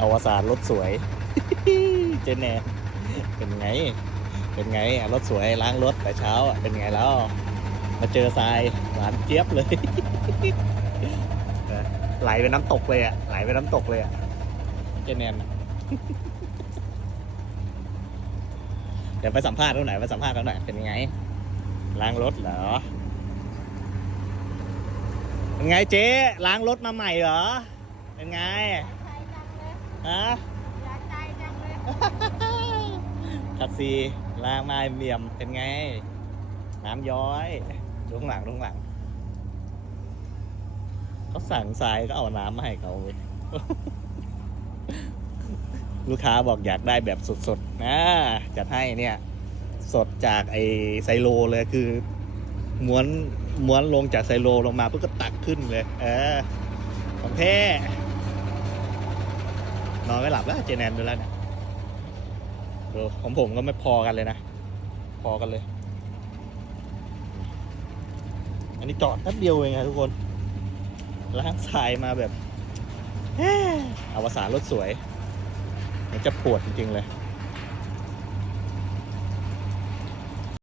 อวสานรถสวย เจนแนนเป็นไง เป็นไงรถสวยล้างรถแต่เช้าเป็นไงแล้ว มาเจอทรายหวานเจี๊ยบเลย ไหลไปน้ำตกเลยอะไหลไปน้ำตกเลยอะเจนแนนเดี๋ยวไปสัมภาษณ์ตรงไหนไปสัมภาษณ์ตรงไหนเป็นไงล้างรถเหรอเป็นไงเจ๊ล้างรถมาใหม่เหรอ เป็นไง ใจจังเลยฮะอย่าใจจังเลยคัดซีล้างมาเมียมเป็นไง น้ำย้อยดูข้างหลังดูข้างหลัง เขาสั่งทรายก็เอาน้ำมาให้เขาเว้ยลูกค้าบอกอยากได้แบบสดๆนะจัดให้เนี่ย สดจากไอไซโลเลยคือ ม้วนม้วนลงจากไซโลลงมาเพื่อก็ตักขึ้นเลย เออของแท้ นอนไม่หลับแล้วเจแนนดูแล้วเนี่ยดูของผมก็ไม่พอกันเลยนะ พอกันเลย อันนี้จอดแป๊บเดียวเองไงทุกคนล้างทรายมาแบบเฮ้อวสานรถสวยมันจะปวดจริงๆเลย